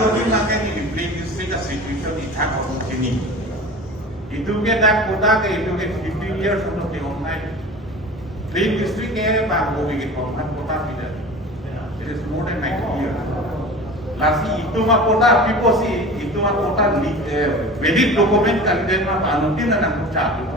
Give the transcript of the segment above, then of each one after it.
loading lagi ni Plain District situation ithak orang kini. Itu kita kota ke itu ke 15 years untuk online. Plain District ke baru begitu kota tidak. It is more than 90 years. Lasi itu mah kota people sih itu mah kota valid dokumen kalian mah anutin dan cakap.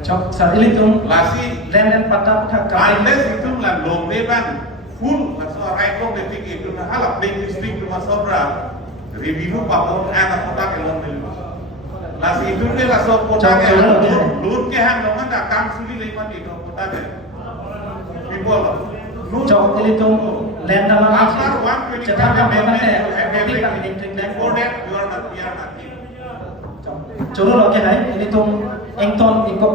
Cok saat ini tuh Lasi dan patah patah unless itu lah lomeban full laso right kong detik itu na halap Plain District cuma sobra review papon anak kota ke lomel. Lasi itu ke laso kota ke lut ke han loman dah kam suli leman itu kota ke. People Cok ini tuh land dalam after 125 amendment you have everything. Before that you are nothing. Coba lo ke hai ini tuh engton ikut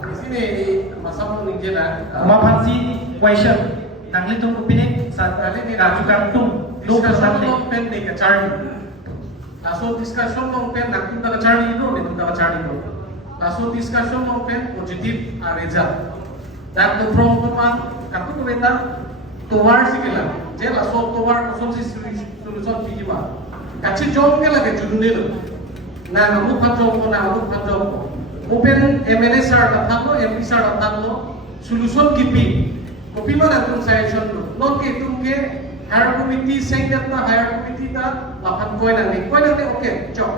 di sini masa meninggal mapansi question nang itu opini saat kali ini juga tuh discussion long pen ni kacari laso discussion long pen nak kita kacari itu ni kita kacari itu laso discussion long pen positif areja dan to from teman kartu kubeta towar sikila je laso towar kosong si solution pijima kaci jom ke lagi judul na namu panjang ko open MNS sar datang lo MP sar datang lo solution kipi kopi mana tum solution lo non ke tum ke higher committee saying that na higher committee ta lapan koi nanti oke cok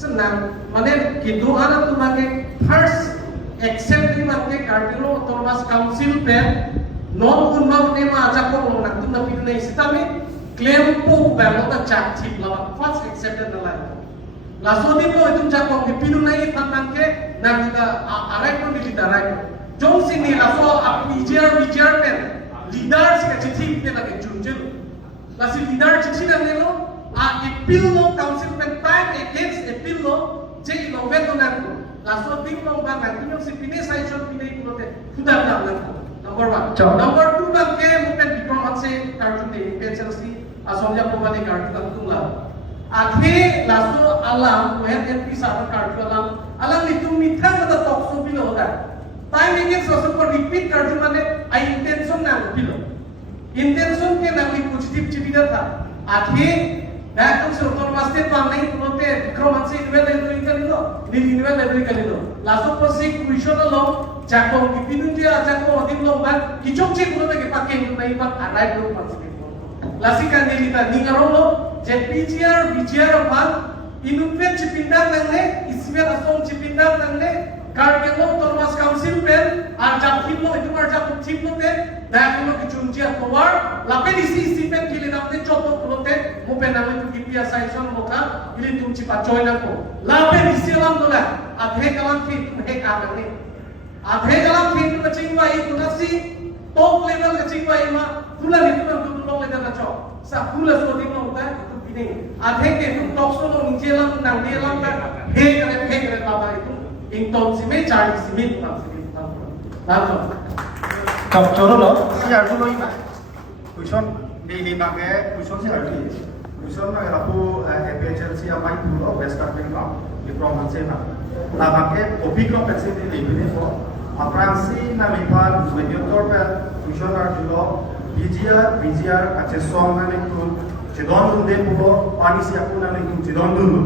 senang mana gitu anak tu make first accept ni make cardinal Thomas Council pen non unmau nema ajak ko lo nak tum na pindu na isitami claim po belo ta chat tip lawan first accepted na lai laso din mo itong jakong dipino na itatang ke na kita aray ko di daray jong sini laso apnijer pen leader si kachitik ne lagi junjel lasi leader chichina nelo ipil no council pen time against ipil no je ilongvento nanko laso din mo ba nanto si pine saison pine kulote sudah nanko number 1 number 2 bang ke mupen diplomatse kartun ni penselsi asomja pemane kartun tungla आधे लासो अलाम वह एमपी साहब कार्ड अलाम नितुम मिथा मत टॉक्सो बिलो होता time again सोसो पर repeat card माने आई इंटेंशन ना बिलो इंटेंशन के नाम पॉजिटिव चिबिदा था आधे दैट से उत्तर वास्ते तो नहीं बोलते विक्रम से इनवेल लेवल कलिलो नी इनवेल लेवल कलिलो लासो पर से क्वेश्चन लो जाको की पिनुंजिया जाको अधिम लो बा किचोक चे बोलते के पाके नहीं बा अराइव लो पास lasi kandilita ningarolo je PGR BGR apal inupet cipindan nangle ismer asong cipindan nangle kargelo Thomas Council pen arjap himlo itu arjap himlo te dakilo kichunjia towar lape isi pen kile namne choto kulote mupen namne tu kipia saison mota ili tum cipa join ako lape isi lam dola adhe kalam ki he kamangne adhe kalam ki tu kachingwa i tunasi top level kachingwa i ma pula ni tu long level na chok sa pula so di mo ta itu bini adhe ke tu top so lo ninje lam nang dia lam ka he kare baba itu ington si me chari si me ta si lalu kau coba lo si arju lo ini kuison di bangke kuison si arju kuison na rapu efficiency amai pulo best cutting lo di provinsi na bangke opi ko pensi di bini ko apransi na mipal video torpe kuison arju lo BGR aceh song na itu cedon dunde pulo pani siapu na itu cedon dundu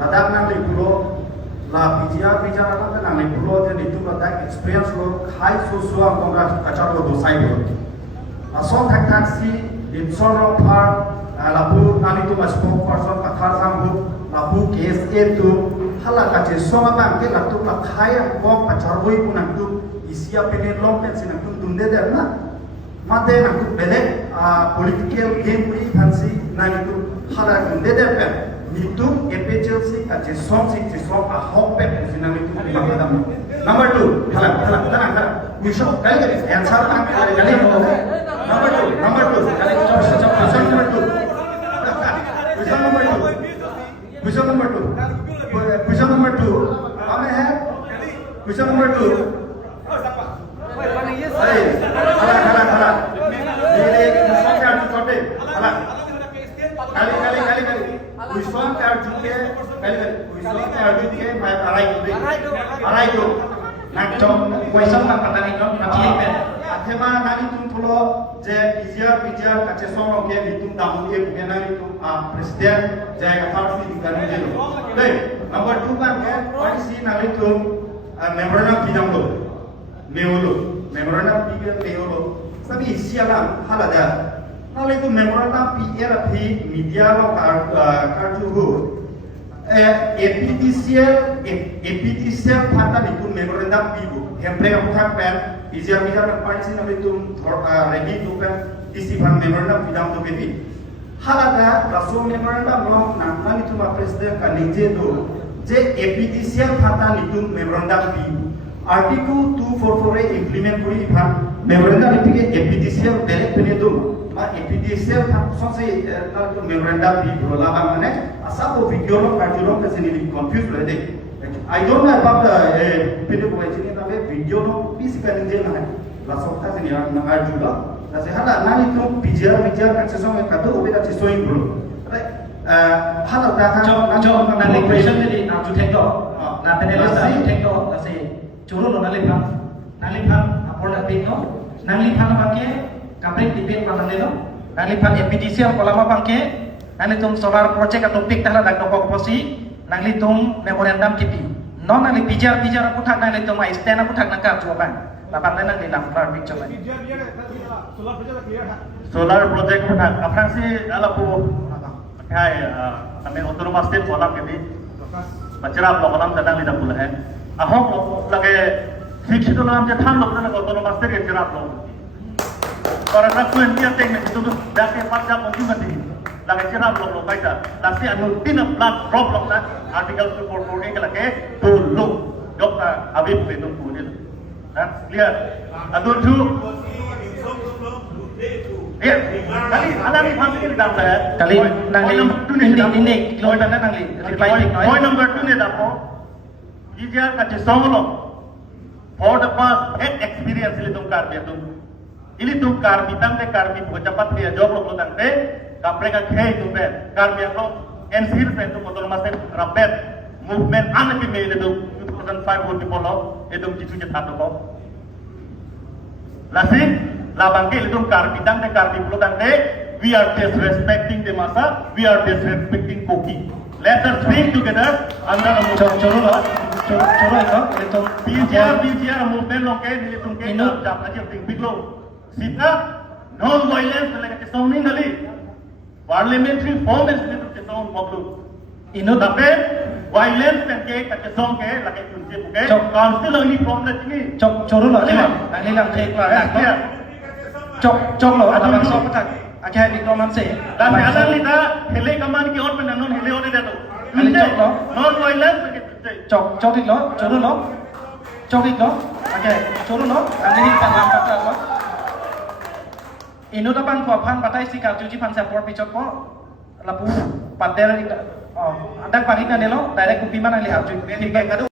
ladak na pulo la BGR na pulo je itu ladak experience lo khai susua kongra kachar lo dosai lo asong tak taksi dimson lo par lapu na itu maspo person akhar sambu lapu KSA tu hala aceh song apa ke latu la khai ko kachar boi punang tu isia pene long pen sinang tu dunde der na mate nak bele political game puri fancy na itu hala dunde der pen itu efficiency aceh song a hok pe sinang itu bangda number 2 hala wisho kali answer tak kali number 2 kali question number 2 question number 2 hame hai question number 2 hala ini question ka arju chote hala kali question ka arju ke question ka arju ke mai arai do nak jom question na patani jom na pilih pen akhema nani tum polo je pijar kache soro ke bitum damu ye bukan nani tum presiden jaya parti di kanu jelo. Deh, number 2 kan ke polisi nani tum memorandum bidang lo, memorandum bidang meolo. Tapi sialan halada. Nali tum memorandum PRP media lo karjuhu. APTCL pata nitum memorandum bibu. Hempre apakah pen Izia Mihar Parisi nabi tum ready to pen isi pan memorandum bidang to bebi. Halada rasul memorandum lo nangna nitum presiden kan nije do je APTCL pata nitum memorandum bibu. Article 244 implement kuri pan memorandum ipike APTCL direct pene do APTCL sonse memorandum bibu laba mane asabo video lo karjulo kesini confuse lo deh. I don't know about the video watching it tapi video no physical ninja na hai la sokta se niya na arjula la se hala nani to pijar access me kado obeda chisoin bro hala ta ha cho na le question ni na ju thek do na panel sa ju thek do la se churu no na le pham apor na pin no na le pham bangke kapre dipin pa na le no na le pham APTCL kolama bangke na le tum solar project topik ta la dak ko posi nangli tum memorandum kipi non nangli pijar aku thak nangli tum ai stand aku thak nangka chuaban lapan nangli lam klar big choban solar project thak apang si alapu kai ame autonomous state kolam kini bacharap lo kolam tadang li dapul hai ahok lage शिक्षित नाम जे थान लोग ना autonomous state के जराब लो और अगर कोई India take में तो जाके पंजाब मंजूर कर दी lagi cerah belum kaita, tapi anu tina plat problem na artikel 244 ke lagi dulu dokter Habib itu punya, clear. Adu tu, ya, kali ada ni pasti kita dapat. kali nangli ini keluar dana nangli reply point number 2 ni dapat. Jika kaca solo, for the past experience ini tuh karbi tu, ini tuh karbi tangke karbi bukan cepat dia job lo tangke. Kapreka khay tu bet karbian lo ensir pen tu motor masen rabet movement anak ki mele tu 2005 hoti polo edum jitu je thatu ko lasin labang ke edum karbi dang te karbi polo dang te we are disrespecting the masa we are disrespecting koki let us speak together under a choro itu itu BGR movement lo ke ditum ke jam aja ting biglo sita non violence lagi ke song ni ngali parliamentary form is little ke song moblu ino tapi violence ke song ke lagi kunci buke council ni form la tingi choro lo ni nangli lam thek la chok lo ada bang so patak akhir di koman se dan ada lita hele kaman ki or pe non hele ore da to non violence ke chok dik lo choro lo akhir choro lo nangli pan lam patak lo ino tapan ko phan patai si ka juji phan sa por pichot ko lapu padera ada panik na nelo direct kupi mana li habju